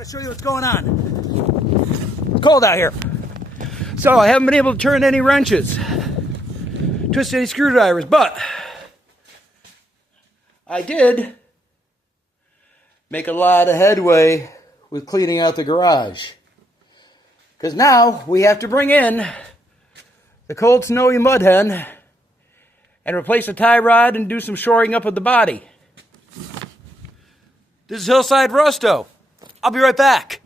Gotta show you what's going on. It's cold out here. So I haven't been able to turn any wrenches, twist any screwdrivers, but I did make a lot of headway with cleaning out the garage. Because now we have to bring in the cold snowy MUDHEN and replace the tie rod and do some shoring up of the body. This is Hillside Rusto. I'll be right back.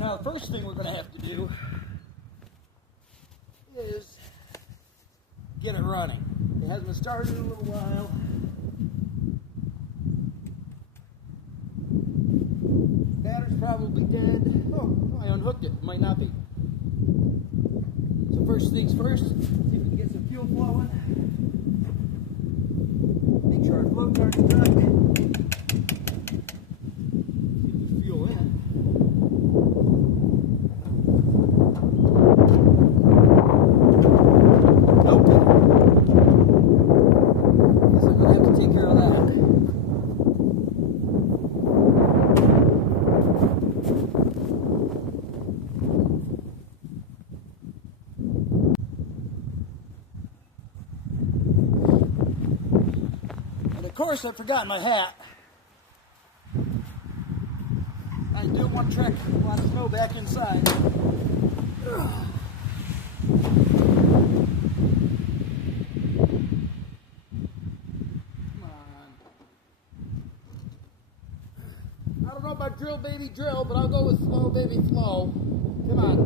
Now the first thing we're going to have to do is get it running. It hasn't been started in a little while. Battery's probably dead. Oh, I unhooked it. Might not be. So first things first, see if we can get some fuel flowing. Make sure our flow chart's right. Get the fuel in. Nope. Guess I'm gonna have to take care of that. Of course, I forgot my hat. I do want to track a lot of snow back inside. Ugh. Come on. I don't know about drill, baby, drill, but I'll go with flow, baby, flow. Come on.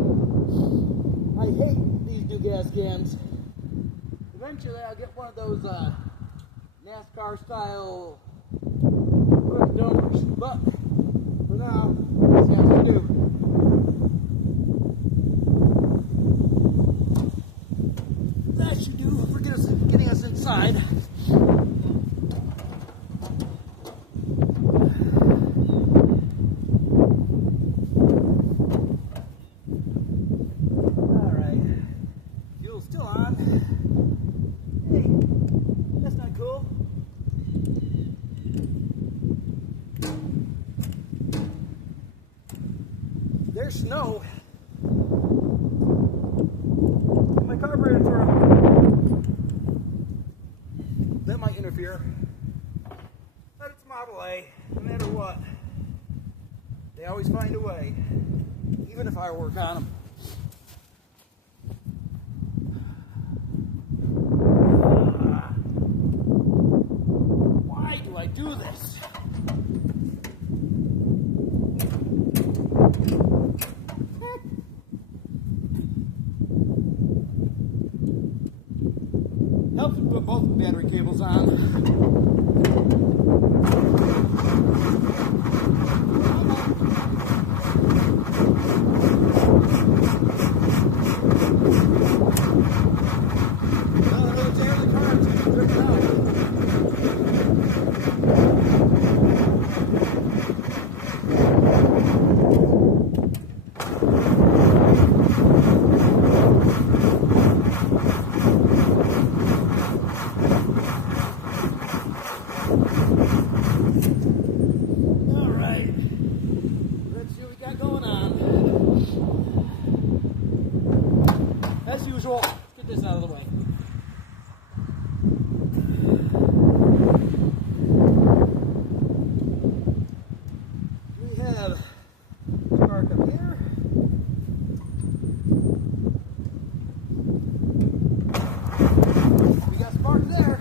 I hate these new gas cans. Eventually, I'll get one of those, NASCAR style donors, but for now, this has to do. That should do for getting us inside. All right, fuel's still on. Hey, that's not cool. There's snow in my carburetor thermal. That might interfere. But it's Model A, no matter what. They always find a way, even if I work on them. Why do I do this? Helps to put both battery cables on. As usual, get this out of the way. We have spark up here. We got spark there.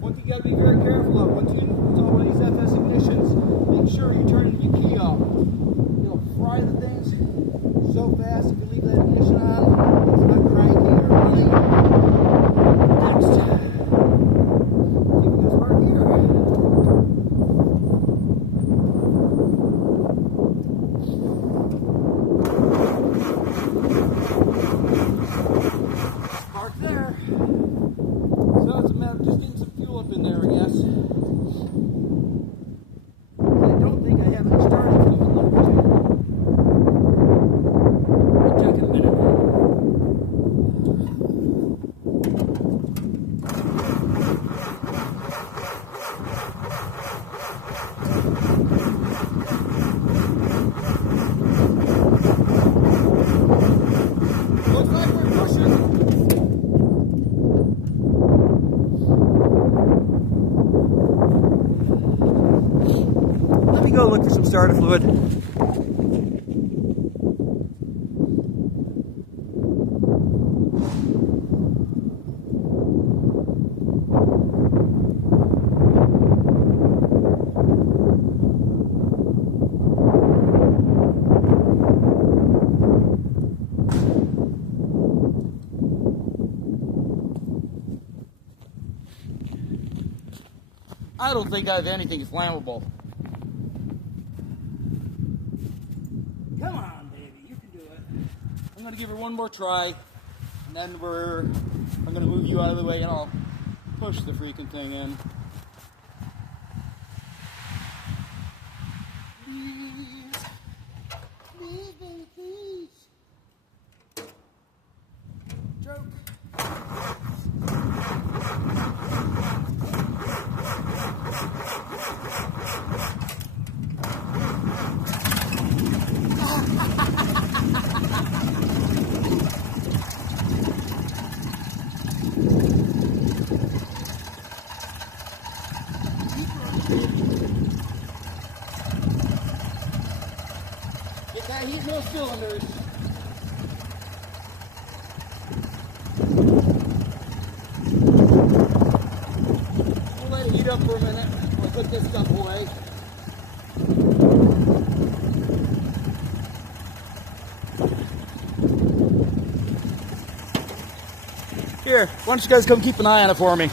One thing you gotta be very careful of once you install one of these FS ignitions, make sure you turn your key off. You'll fry the things so fast if you leave that ignition on, it's not cranky or running. Next, see if we can spark here. Spark there. So it's a matter of just getting some fuel up in there, I guess. I don't think I have it started fuel left. Check in a minute. starter fluid. I don't think I have anything flammable. Come on, baby, you can do it. I'm gonna give her one more try, and then I'm gonna move you out of the way, and I'll push the freaking thing in. Please, please, baby, please. Joke. Get that heat in those cylinders. We'll let it heat up for a minute. I'll put this stuff away. Here, why don't you guys come keep an eye on it for me? If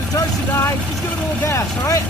it starts to die, just give it a little gas, all right?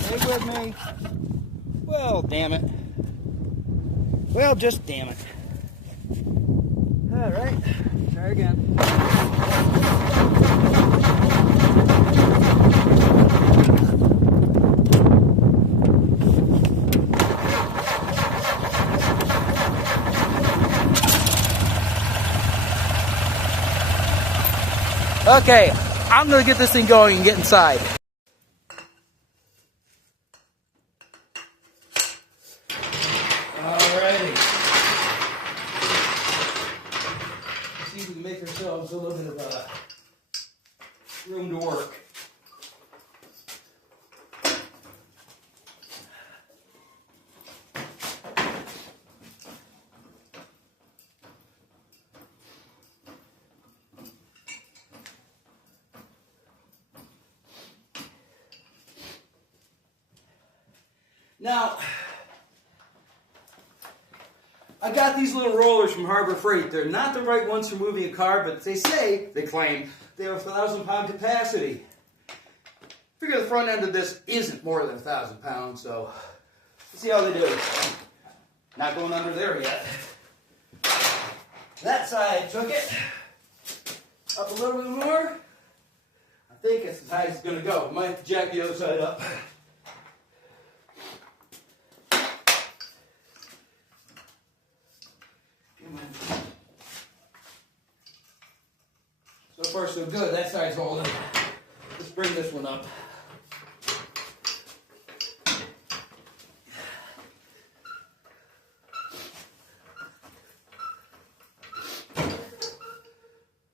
Stay with me. Well, damn it. Well, just damn it. All right, try again. Okay, I'm gonna get this thing going and get inside. Alrighty. Let's see if we can make ourselves a little bit of room to work. Now, I got these little rollers from Harbor Freight. They're not the right ones for moving a car, but they claim, they have a 1,000-pound capacity. Figure the front end of this isn't more than 1,000 pounds, so let's see how they do. Not going under there yet. That side took it up a little bit more. I think it's as high as it's going to go. Might have to jack the other side up. So far so good, that side's holding. Let's bring this one up.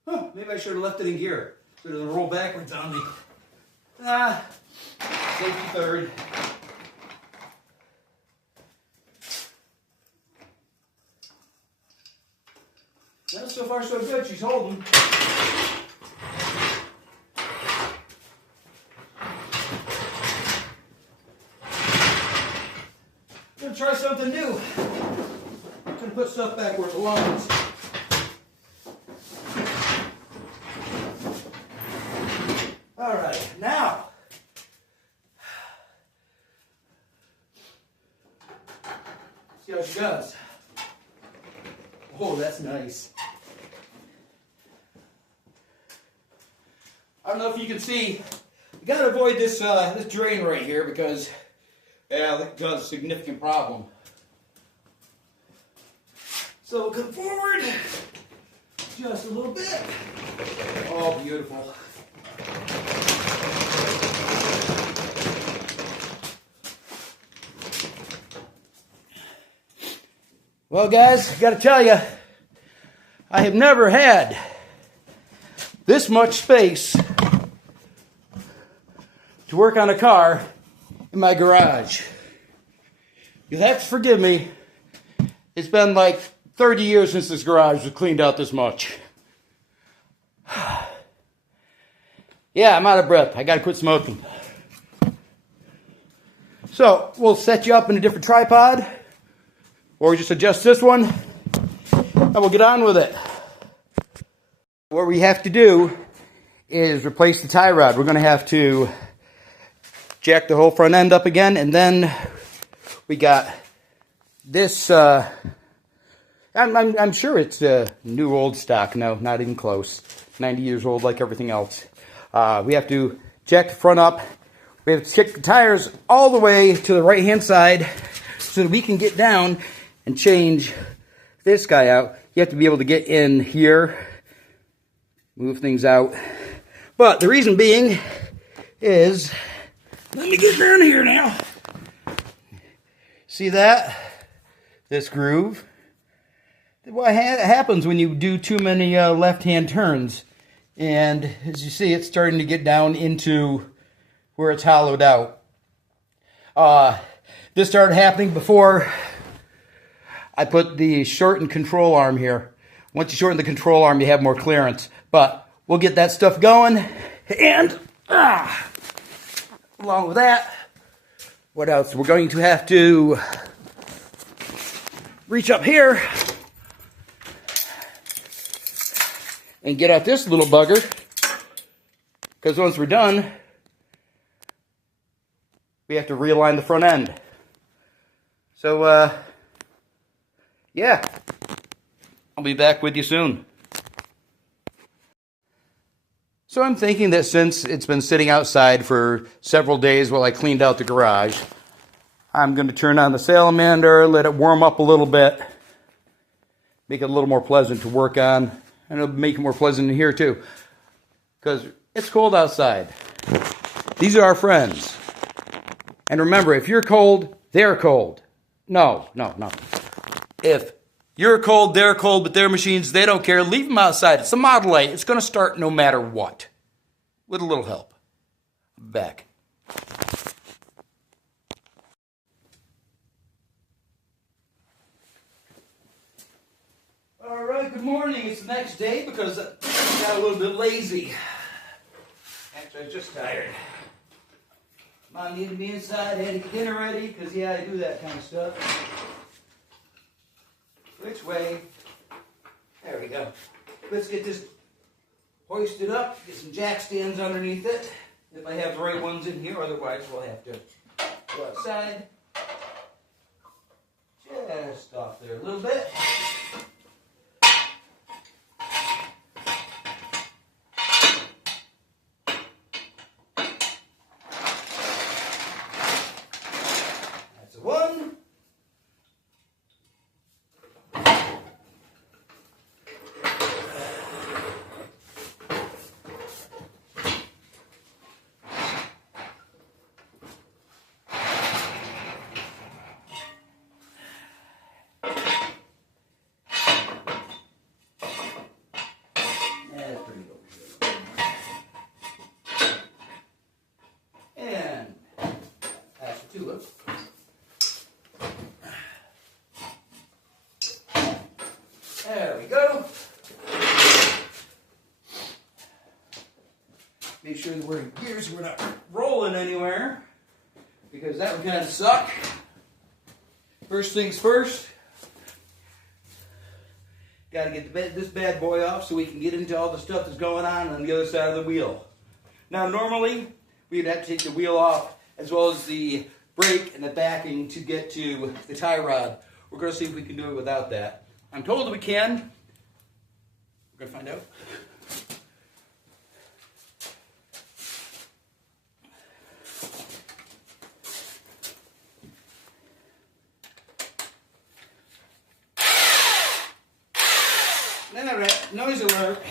Huh, maybe I should have left it in gear. So it doesn't roll backwards on me. Safety third. Well, so far so good, she's holding. I'm gonna try something new. I'm gonna to put stuff back where it belongs. All right, now. See how she does. Oh, that's nice. I don't know if you can see, you gotta avoid this this drain right here because, yeah, that does a significant problem. So we'll come forward just a little bit. Oh, beautiful. Well, guys, I gotta tell you, I have never had this much space to work on a car in my garage. You'll have to forgive me. It's been like 30 years since this garage was cleaned out this much. Yeah, I'm out of breath. I gotta quit smoking. So, we'll set you up in a different tripod, or just adjust this one, and we'll get on with it. What we have to do is replace the tie rod. We're gonna have to jack the whole front end up again, and then we got this, I'm sure it's new old stock. No, not even close. 90 years old like everything else. We have to jack the front up. We have to kick the tires all the way to the right-hand side so that we can get down and change this guy out. You have to be able to get in here, move things out. But the reason being is, let me get down here now. See that? This groove. What happens when you do too many left-hand turns? And as you see, it's starting to get down into where it's hollowed out. This started happening before I put the shortened control arm here. Once you shorten the control arm, you have more clearance. But we'll get that stuff going. And along with that, what else? We're going to have to reach up here and get out this little bugger. Because once we're done, we have to realign the front end. So, yeah, I'll be back with you soon. So I'm thinking that since it's been sitting outside for several days while I cleaned out the garage, I'm going to turn on the salamander, let it warm up a little bit, make it a little more pleasant to work on, and it'll make it more pleasant in here too, because it's cold outside. These are our friends. And remember, if you're cold, they're cold. No. If you're cold, they're cold, but their machines, they don't care. Leave them outside. It's a Model A. It's going to start no matter what. With a little help. Back. All right, good morning. It's the next day because I got a little bit lazy. Actually, I was just tired. Mom needed me inside. I had to get dinner ready because, yeah, I do that kind of stuff. Which way? There we go. Let's get this hoisted up. Get some jack stands underneath it. If I have the right ones in here, otherwise we'll have to go outside. Just off there a little bit. That's a one. That's pretty good. And that's the tulip. There we go. Make sure that we're in gear so we're not rolling anywhere, because that would kind of suck. First things first, Got to get this bad boy off so we can get into all the stuff that's going on the other side of the wheel. Now normally we'd have to take the wheel off as well as the brake and the backing to get to the tie rod. We're going to see if we can do it without that. I'm told that we can. We're going to find out. All right, noise alert.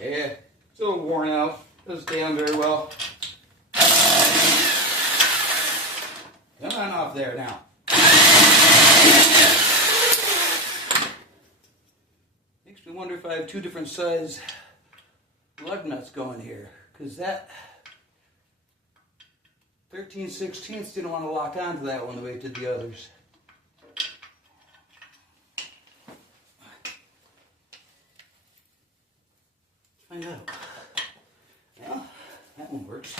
Yeah, it's a little worn out. Doesn't stay on very well. Come on off there now. Makes me wonder if I have two different size lug nuts going here, because that 13/16 didn't want to lock onto that one the way it did the others. Let's find out. Well, that one works.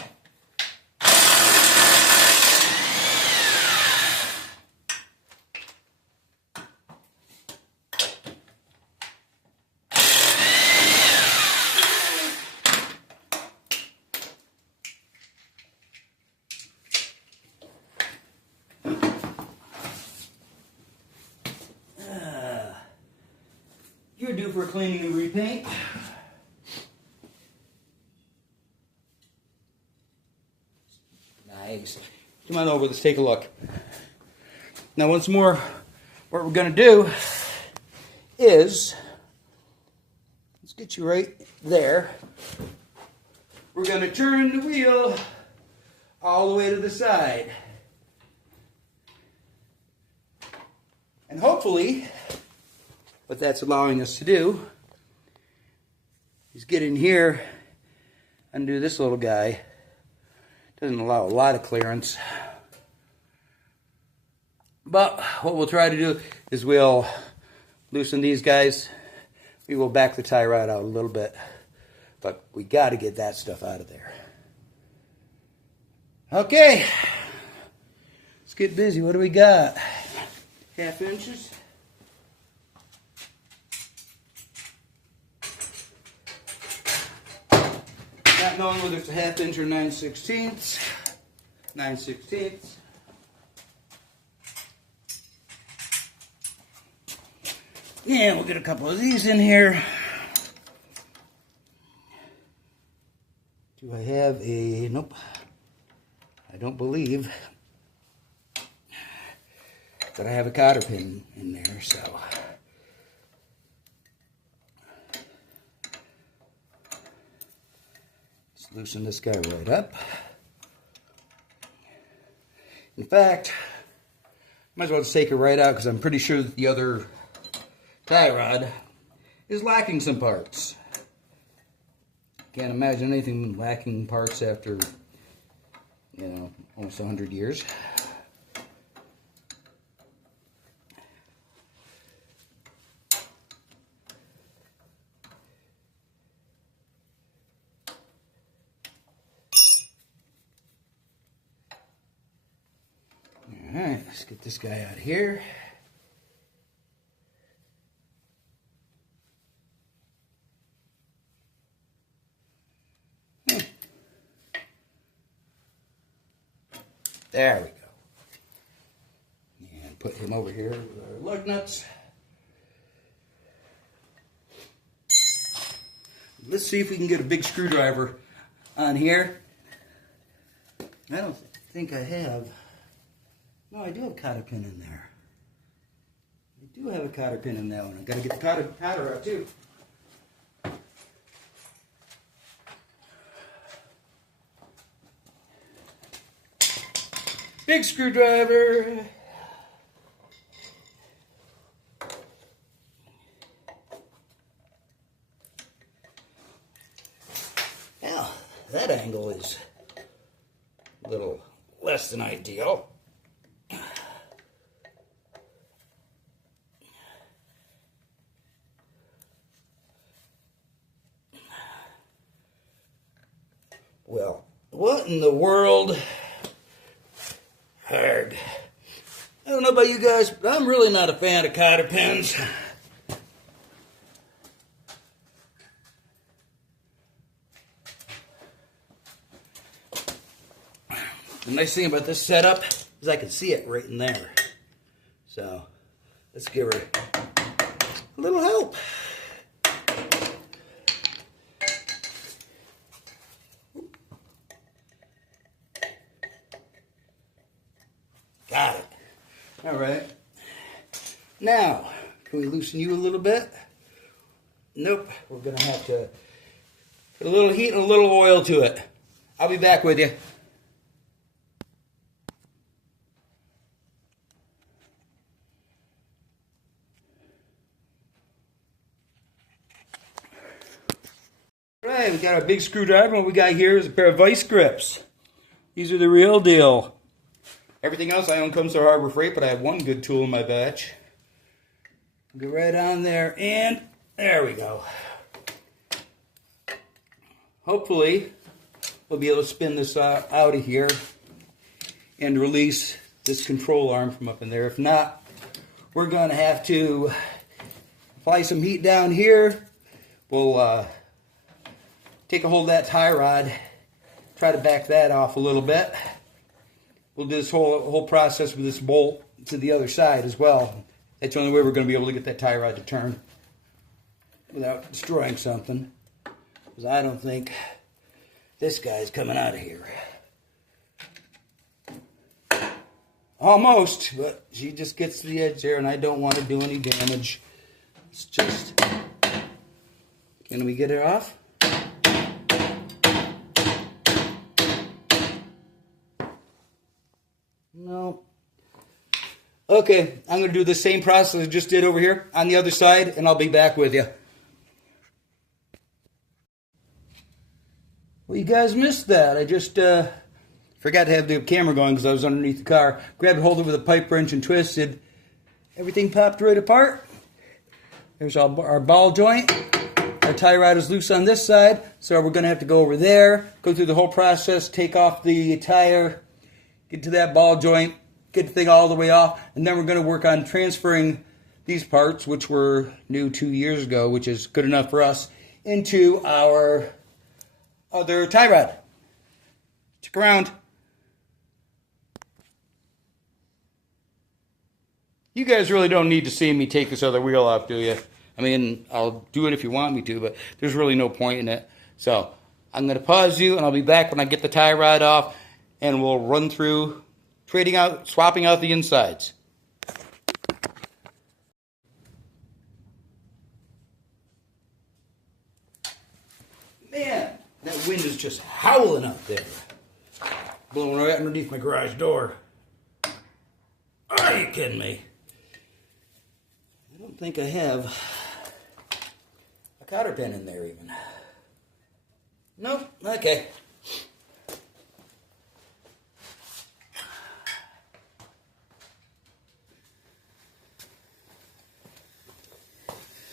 You're due for a cleaning and repaint. Nice. Come on over, let's take a look. Now once more, what we're going to do is, let's get you right there. We're going to turn the wheel all the way to the side. And hopefully, what that's allowing us to do is get in here, undo this little guy. Doesn't allow a lot of clearance. But what we'll try to do is we'll loosen these guys. We will back the tie rod out a little bit. But we got to get that stuff out of there. Okay. Let's get busy. What do we got? 1/2 inches. Not knowing whether it's a 1/2 inch or 9/16. 9/16. Yeah, we'll get a couple of these in here. Do I have a, nope. I don't believe that I have a cotter pin in there, so. Let's loosen this guy right up. In fact, might as well just take it right out because I'm pretty sure that the other tie rod is lacking some parts. Can't imagine anything lacking parts after, you know, almost 100 years. All right, let's get this guy out of here. There we go. And put him over here with our lug nuts. Let's see if we can get a big screwdriver on here. I don't think I have. No, I do have a cotter pin in there. I do have a cotter pin in that one. I've got to get the cotter out too. Big screwdriver. Now, that angle is a little less than ideal. Well, what in the world? Hard. I don't know about you guys, but I'm really not a fan of cotter pins. The nice thing about this setup is I can see it right in there. So, let's give her a little help. Got it. All right. Now, can we loosen you a little bit? Nope. We're going to have to put a little heat and a little oil to it. I'll be back with you. All right, we got our big screwdriver. What we got here is a pair of vice grips. These are the real deal. Everything else I own comes to Harbor Freight, but I have one good tool in my batch. Go right on there, and there we go. Hopefully, we'll be able to spin this out of here and release this control arm from up in there. If not, we're going to have to apply some heat down here. We'll take a hold of that tie rod, try to back that off a little bit. We'll do this whole process with this bolt to the other side as well. That's the only way we're going to be able to get that tie rod to turn without destroying something. Because I don't think this guy's coming out of here. Almost, but she just gets to the edge there and I don't want to do any damage. It's just... Can we get it off? No. Okay, I'm going to do the same process I just did over here on the other side, and I'll be back with you. Well, you guys missed that. I just forgot to have the camera going because I was underneath the car. Grabbed hold of it with a pipe wrench and twisted. Everything popped right apart. There's our ball joint. Our tie rod is loose on this side, so we're going to have to go over there, go through the whole process, take off the tire, get to that ball joint, get the thing all the way off, and then we're going to work on transferring these parts, which were new 2 years ago, which is good enough for us, into our other tie rod. Stick around. You guys really don't need to see me take this other wheel off, do you? I mean, I'll do it if you want me to, but there's really no point in it. So I'm going to pause you, and I'll be back when I get the tie rod off, and we'll run through swapping out the insides. Man, that wind is just howling out there. Blowing right underneath my garage door. Are you kidding me? I don't think I have a cotter pin in there even. Nope, okay.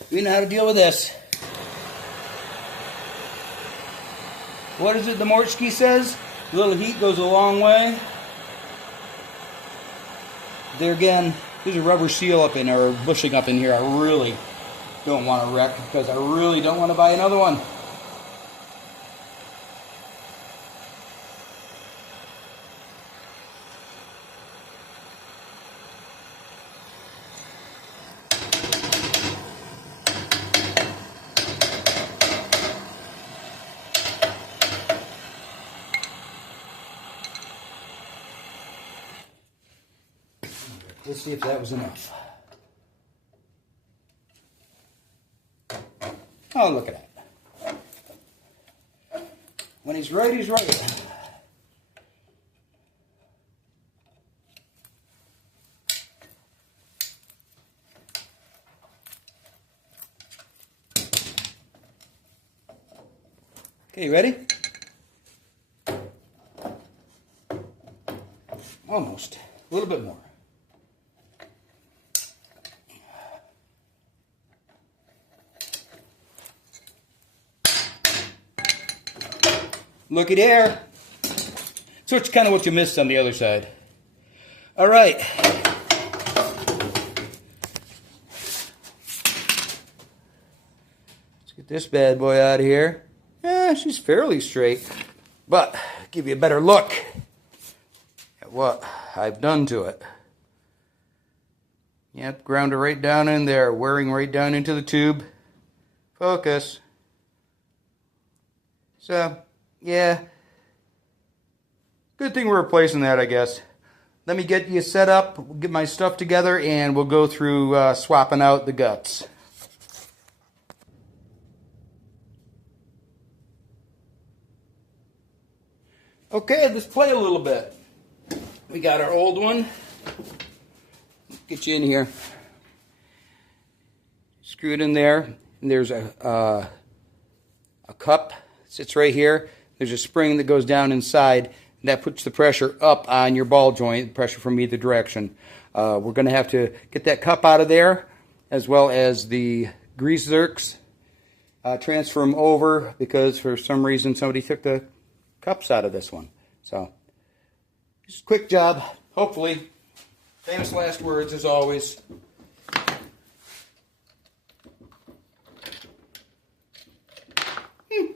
We know how to deal with this. What is it the Mortsky says? A little heat goes a long way. There again, there's a rubber seal up in there, or bushing up in here. I really don't want to wreck because I really don't want to buy another one. Let's see if that was enough. Oh, look at that. When he's right, he's right. Okay, you ready? Almost. A little bit more. Looky there. So it's kind of what you missed on the other side. All right. Let's get this bad boy out of here. Yeah, she's fairly straight, but I'll give you a better look at what I've done to it. Yep, ground her right down in there, wearing right down into the tube. Focus. So, yeah. Good thing we're replacing that, I guess. Let me get you set up, we'll get my stuff together, and we'll go through swapping out the guts. Okay, let's play a little bit. We got our old one. Get you in here. Screw it in there, and there's a cup that sits right here. There's a spring that goes down inside, and that puts the pressure up on your ball joint, pressure from either direction. We're going to have to get that cup out of there, as well as the grease zerks. Transfer them over, because for some reason somebody took the cups out of this one. So, just a quick job, hopefully. Famous last words, as always.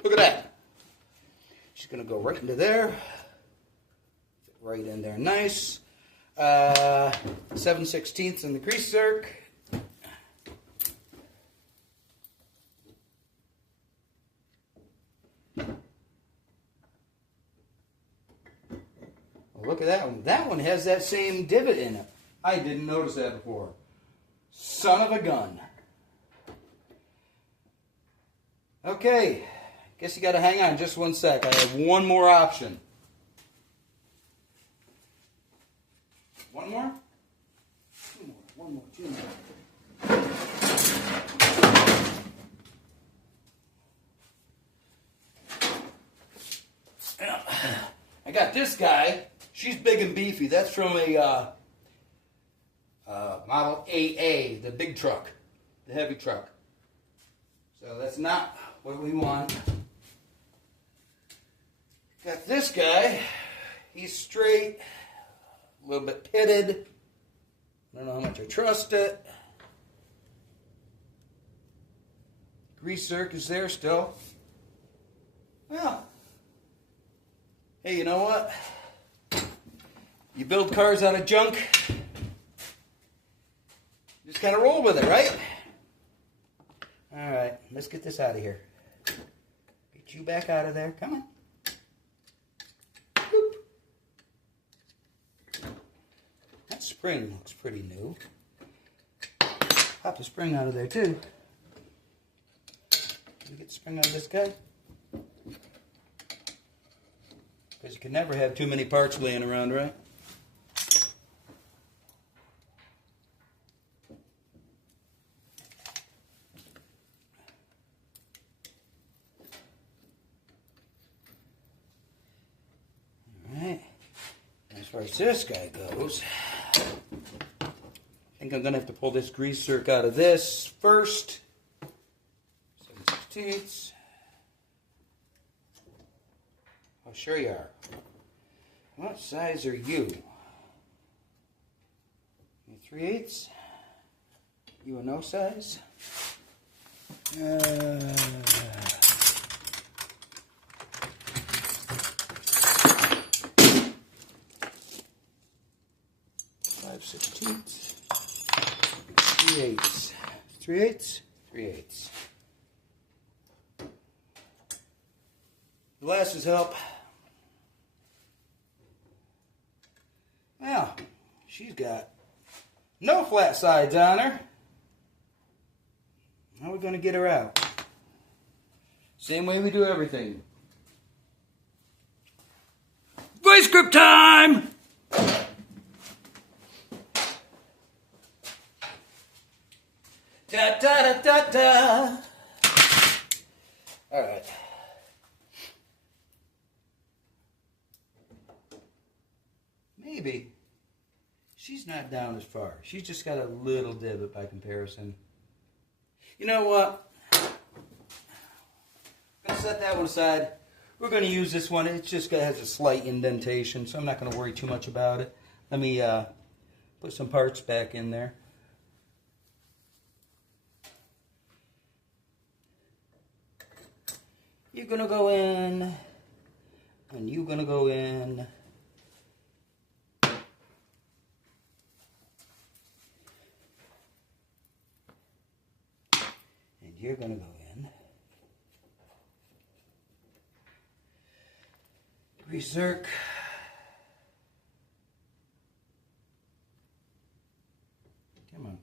Look at that. She's going to go right into there. Fit right in there nice. 7/16 in the grease zerk. Look at that one. That one has that same divot in it. I didn't notice that before. Son of a gun. Okay. Guess you got to hang on just one sec. I have one more option. One more? Two more. One more. Two more. I got this guy. She's big and beefy. That's from a Model AA, the big truck, the heavy truck. So that's not what we want. Got this guy. He's straight, a little bit pitted. I don't know how much I trust it. Grease zerk is there still. Well, hey, you know what? You build cars out of junk. Just kind of roll with it, right? All right, let's get this out of here. Get you back out of there. Come on. Boop. That spring looks pretty new. Pop the spring out of there, too. Can we get the spring out of this guy? Because you can never have too many parts laying around, right? Alright. As far as this guy goes, I think I'm going to have to pull this grease zerk out of this first. 7/16. Oh, sure you are. What size are you? 3/8? You a no size? 5/16. 3/8. 3/8? 3/8. Glasses help. Well, she's got no flat sides on her. How are we going to get her out? Same way we do everything. Vice grip time! Da da da da da. All right. Maybe she's not down as far. She's just got a little divot by comparison. You know what? I'm going to set that one aside. We're going to use this one. It just has a slight indentation, so I'm not going to worry too much about it. Let me put some parts back in there. You're going to go in, and you're going to go in. And you're going to go in. Berserk. Come on.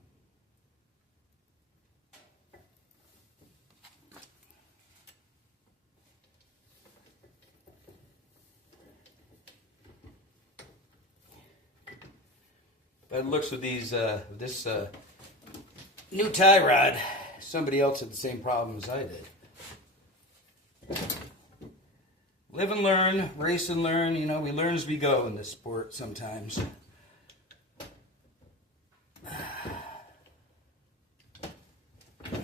By the looks of these, this new tie rod, somebody else had the same problem as I did. Live and learn, race and learn. You know, we learn as we go in this sport sometimes.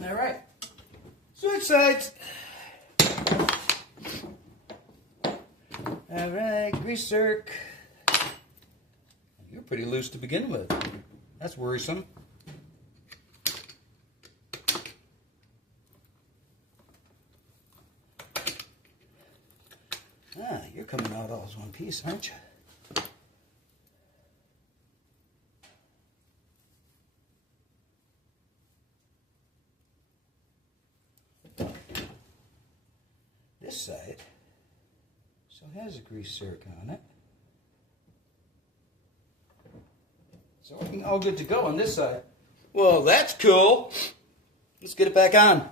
All right, switch sides. All right, grease circ. You're pretty loose to begin with. That's worrisome. Ah, you're coming out all as one piece, aren't you? This side still has a grease circ on it. So all good to go on this side. Well, that's cool. Let's get it back on.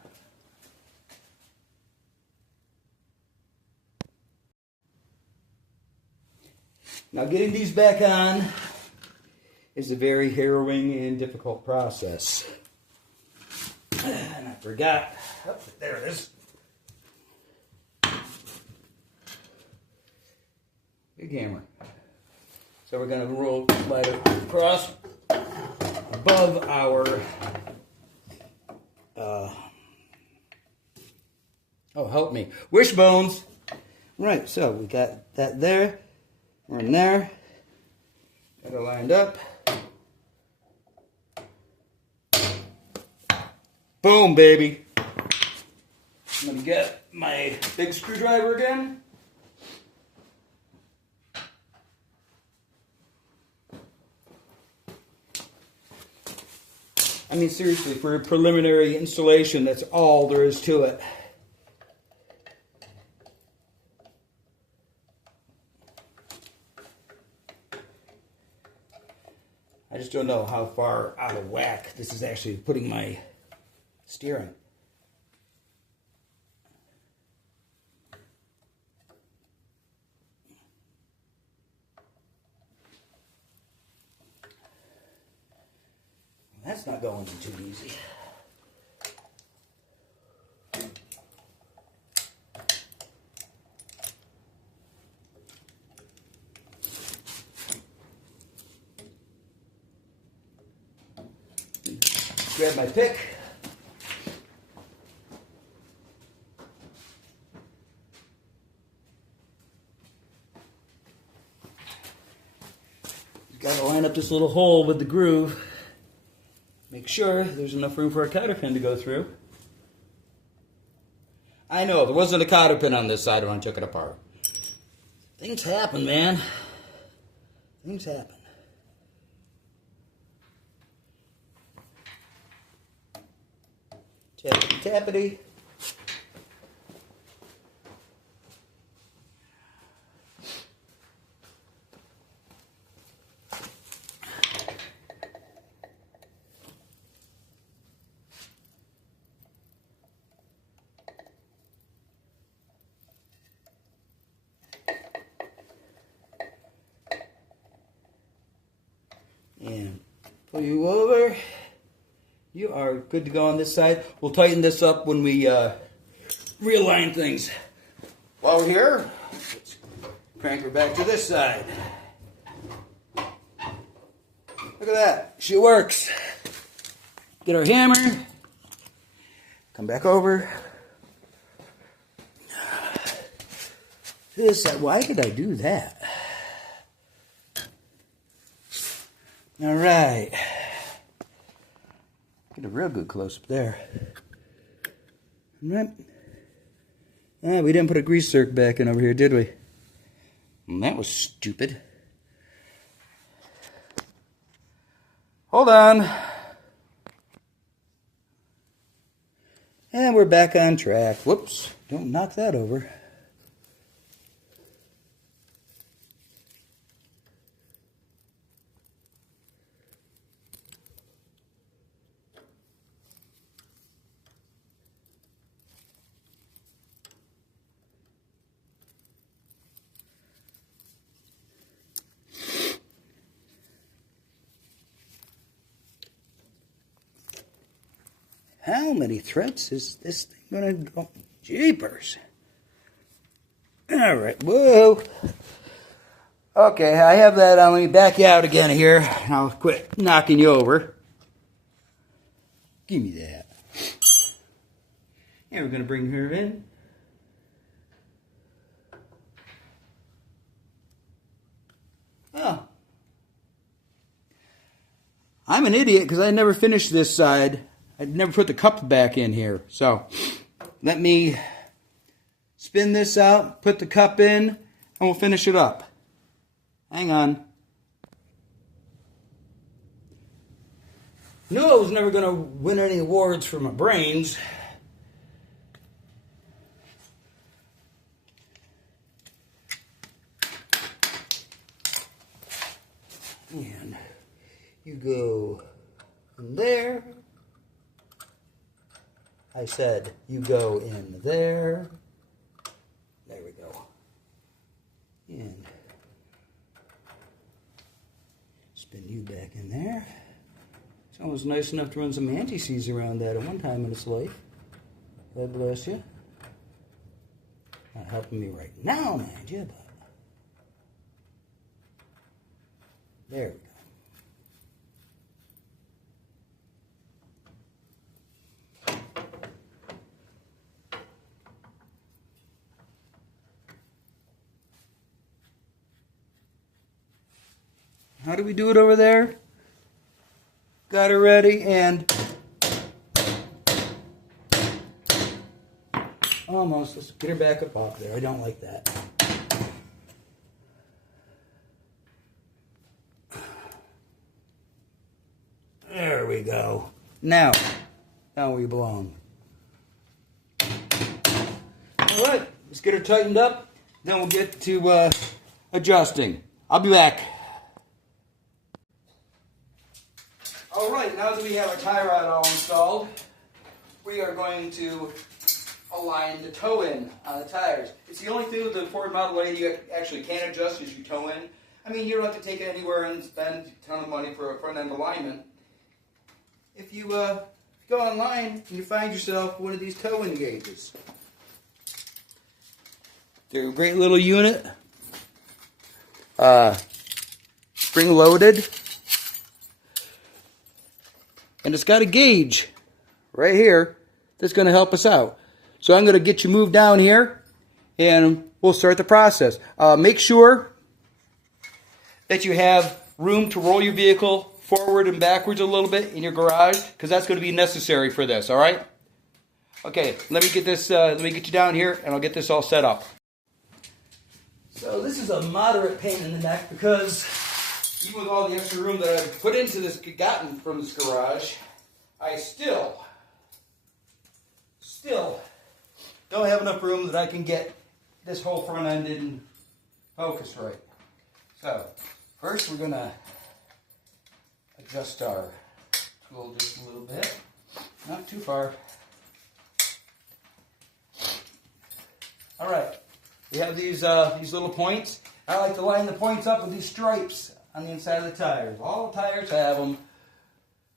Now getting these back on is a very harrowing and difficult process. And I forgot. Oh, there it is. Big hammer. So we're going to roll slide it across above our oh, help me, wishbones. Right, so we got that there. We're in there. Got it lined up. Boom, baby. I'm going to get my big screwdriver again. I mean, seriously, for a preliminary installation, that's all there is to it. I just don't know how far out of whack this is actually putting my steering. That's not going too easy. Grab my pick. Got to line up this little hole with the groove. Make sure there's enough room for a cotter pin to go through. I know, there wasn't a cotter pin on this side when I took it apart. Things happen, man. Things happen. Tappity tappity. And pull you over. You are good to go on this side. We'll tighten this up when we realign things. While we're here, let's crank her back to this side. Look at that. She works. Get our hammer. Come back over. this. Why did I do that? All right. Get a real good close-up there. All right. We didn't put a grease zerk back in over here, did we? That was stupid. Hold on. And we're back on track. Whoops. Don't knock that over. How many threads is this thing gonna go? Jeepers. All right, whoa. Okay, I have that on. Let me back you out again here. I'll quit knocking you over. Give me that. And we're gonna bring her in. Oh. I'm an idiot because I never finished this side. I never put the cup back in here. So let me spin this out, put the cup in, and we'll finish it up. Hang on. Knew I was never going to win any awards for my brains. And you go in there. I said, you go in there. There we go. And spin you back in there. Someone was nice enough to run some anti-seize around that at one time in its life. God bless you. Not helping me right now, mind you, but there we go. How do we do it over there? Got her ready and almost. Let's get her back up off there. I don't like that. There we go. Now where you belong. All right, let's get her tightened up. Then we'll get to adjusting. I'll be back. Alright, now that we have our tie rod all installed, we are going to align the toe in on the tires. It's the only thing with the Ford Model A you actually can adjust is your toe in. I mean, you don't have to take it anywhere and spend a ton of money for a front end alignment. If you go online and you find yourself one of these toe in gauges. They're a great little unit. Spring loaded. And it's got a gauge right here that's going to help us out. So I'm going to get you moved down here and we'll start the process. Make sure that you have room to roll your vehicle forward and backwards a little bit in your garage because that's going to be necessary for this, all right? Okay, let me get you down here and I'll get this all set up. So this is a moderate pain in the neck because even with all the extra room that I've put into this, gotten from this garage, I still don't have enough room that I can get this whole front end in focus right. So first we're going to adjust our tool just a little bit, not too far. All right, we have these little points. I like to line the points up with these stripes on the inside of the tires. All the tires have them,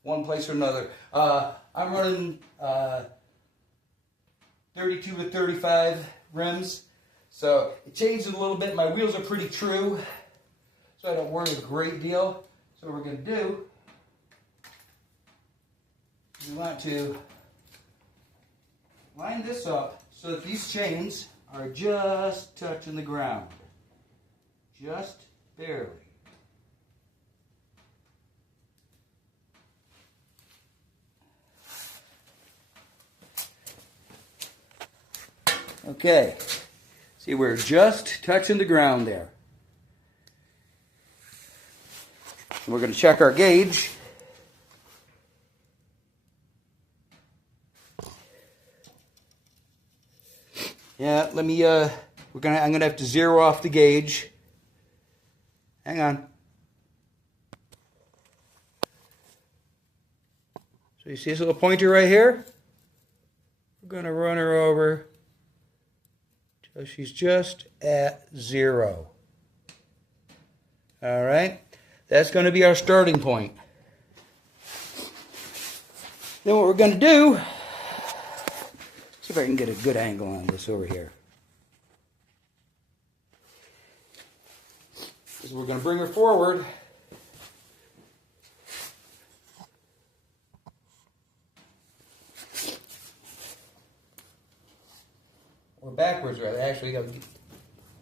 one place or another. I'm running 32 to 35 rims, so it changes a little bit. My wheels are pretty true, so I don't worry a great deal. So what we're going to do is we want to line this up so that these chains are just touching the ground. Just barely. Okay. See, we're just touching the ground there. And we're going to check our gauge. Yeah, let me, I'm gonna have to zero off the gauge. Hang on. So you see this little pointer right here? We're gonna run her over till she's just at 0. All right, that's gonna be our starting point. Then what we're gonna do, see if I can get a good angle on this over here. Is we're going to bring her forward. Or backwards, rather. Actually, got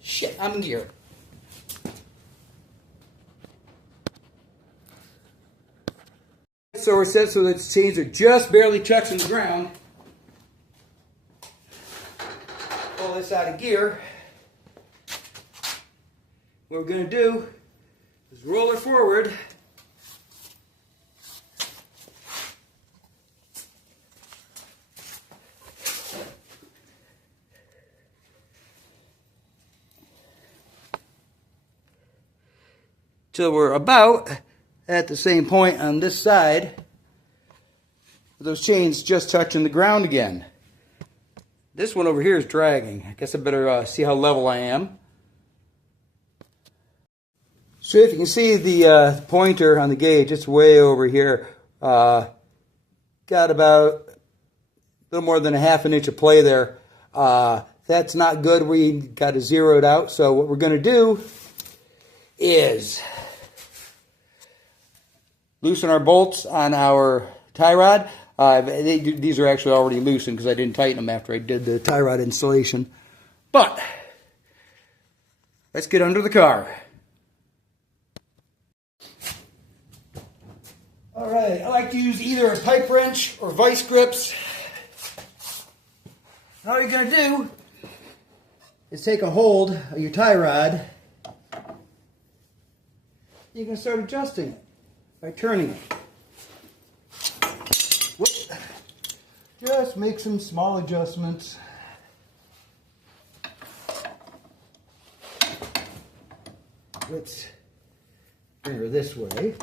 shit, I'm in gear. So we're set so that the chains are just barely touching the ground. Pull this out of gear. What we're going to do is roll her forward. Till we're about at the same point on this side. Those chains just touching the ground again. This one over here is dragging. I guess I better see how level I am. So if you can see the pointer on the gauge, it's way over here. Got about a little more than a ½ an inch of play there. That's not good. We got to zero it out. So what we're going to do is loosen our bolts on our tie rod. These are actually already loosened because I didn't tighten them after I did the tie rod installation. But let's get under the car. All right, I like to use either a pipe wrench or vice grips. And all you're going to do is take a hold of your tie rod. You can start adjusting it by turning it. Whoop. Just make some small adjustments. Let's bring her this way.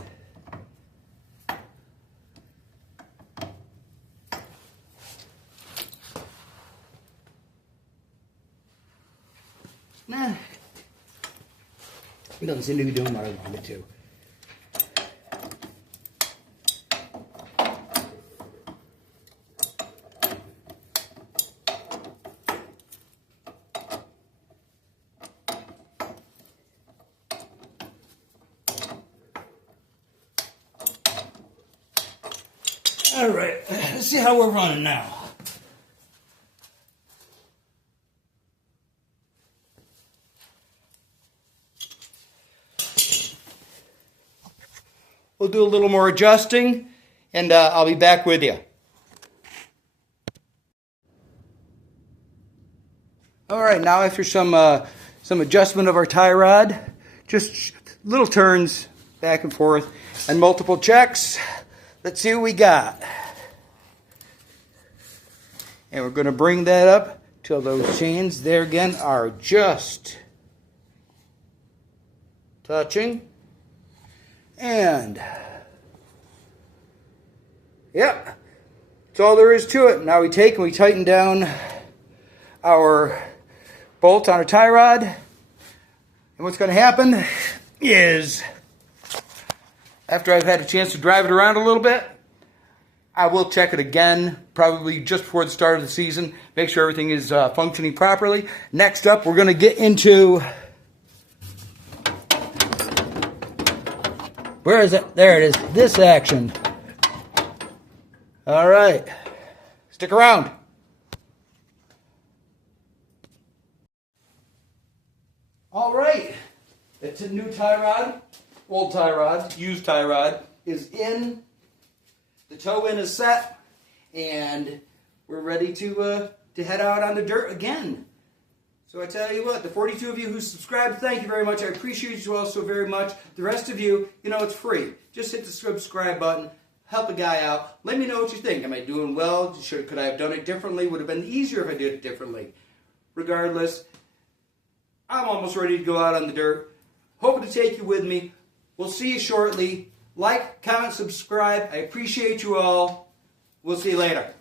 Nah, it doesn't seem to be doing what I want it to. All right, let's see how we're running now. We'll do a little more adjusting, and I'll be back with you. All right, now after some adjustment of our tie rod, just little turns back and forth, and multiple checks. Let's see what we got. And we're going to bring that up till those chains there again are just touching. And, yep, that's all there is to it. Now we take and we tighten down our bolt on our tie rod. And what's going to happen is, after I've had a chance to drive it around a little bit, I will check it again, probably just before the start of the season. Make sure everything is functioning properly. Next up, we're going to get into... Where is it? There it is. This action. All right. Stick around. All right. It's a new tie rod, old tie rod, used tie rod is in. The toe in is set, and we're ready to head out on the dirt again. So I tell you what, the 42 of you who subscribed, thank you very much. I appreciate you all so very much. The rest of you, you know, it's free. Just hit the subscribe button. Help a guy out. Let me know what you think. Am I doing well? Could I have done it differently? Would have been easier if I did it differently. Regardless, I'm almost ready to go out on the dirt. Hoping to take you with me. We'll see you shortly. Like, comment, subscribe. I appreciate you all. We'll see you later.